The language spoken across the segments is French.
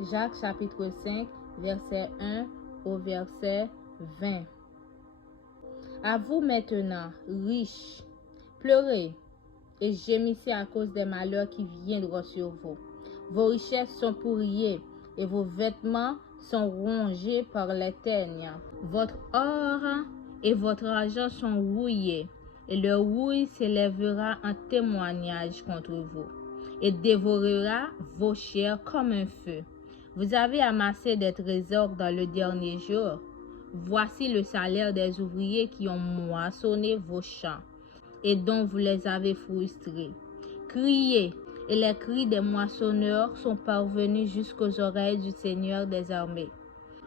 Jacques chapitre 5, verset 1 au verset 20. À vous maintenant, riches, pleurez et gémissez à cause des malheurs qui viendront sur vous. Vos richesses sont pourries et vos vêtements sont rongés par les teignes. Votre or et votre argent sont rouillés, et leur rouille s'élèvera en témoignage contre vous, et dévorera vos chairs comme un feu. Vous avez amassé des trésors dans le dernier jour. Voici le salaire des ouvriers qui ont moissonné vos champs, et dont vous les avez frustrés. Criez, et les cris des moissonneurs sont parvenus jusqu'aux oreilles du Seigneur des armées.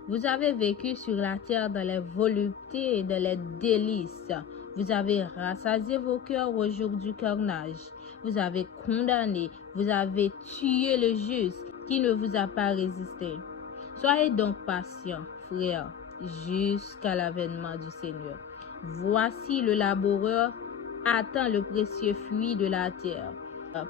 Vous avez vécu sur la terre dans les voluptés et dans les délices. Vous avez rassasié vos cœurs au jour du carnage. Vous avez condamné, vous avez tué le juste qui ne vous a pas résisté. Soyez donc patients, frères, jusqu'à l'avènement du Seigneur. Voici le laboureur attend le précieux fruit de la terre,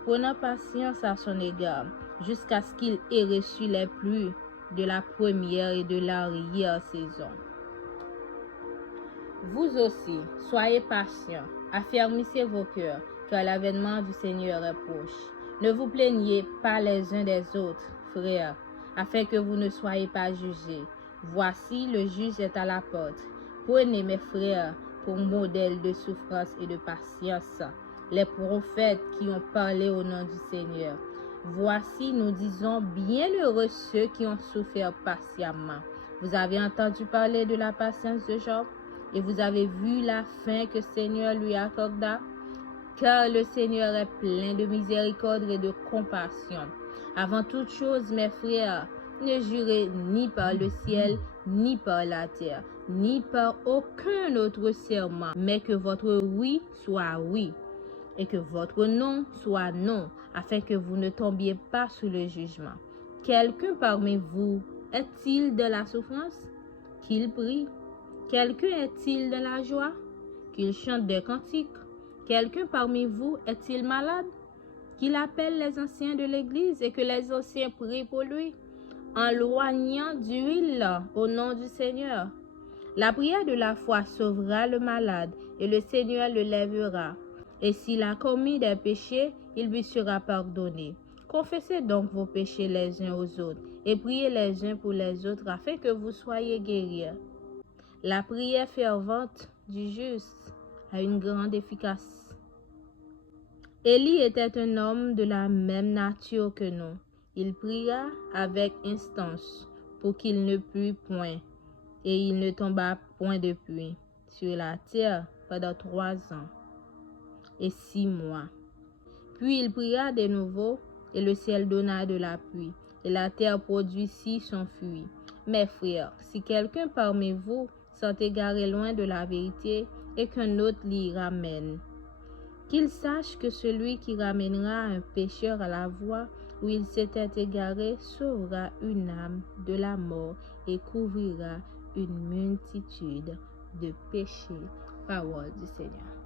prenant patience à son égard, jusqu'à ce qu'il ait reçu les pluies de la première et de l'arrière-saison. Vous aussi, soyez patients, affermissez vos cœurs, car l'avènement du Seigneur est proche. Ne vous plaignez pas les uns des autres, frères, afin que vous ne soyez pas jugés. Voici, le juge est à la porte. Prenez, mes frères, pour modèle de souffrance et de patience les prophètes qui ont parlé au nom du Seigneur. Voici, nous disons, bienheureux ceux qui ont souffert patiemment. Vous avez entendu parler de la patience de Job, et vous avez vu la fin que le Seigneur lui accorda, car le Seigneur est plein de miséricorde et de compassion. Avant toute chose, mes frères, ne jurez ni par le ciel, ni par la terre, ni par aucun autre serment, mais que votre oui soit oui, et que votre non soit non, afin que vous ne tombiez pas sous le jugement. Quelqu'un parmi vous est-il de la souffrance? Qu'il prie. Quelqu'un est-il de la joie? Qu'il chante des cantiques. Quelqu'un parmi vous est-il malade? Qu'il appelle les anciens de l'Église et que les anciens prient pour lui, en loignant d'huile au nom du Seigneur. La prière de la foi sauvera le malade, et le Seigneur le lèvera. Et s'il a commis des péchés, il lui sera pardonné. Confessez donc vos péchés les uns aux autres, et priez les uns pour les autres, afin que vous soyez guéris. La prière fervente du juste a une grande efficace. Élie était un homme de la même nature que nous. Il pria avec instance pour qu'il ne plût point, et il ne tomba point de pluie sur la terre pendant 3 ans et 6 mois. Puis il pria de nouveau, et le ciel donna de la pluie, et la terre produisit son fruit. Mes frères, si quelqu'un parmi vous s'est égaré loin de la vérité, et qu'un autre l'y ramène, qu'il sache que celui qui ramènera un pécheur à la voie où il s'était égaré sauvera une âme de la mort et couvrira une multitude de péchés. Parole du Seigneur.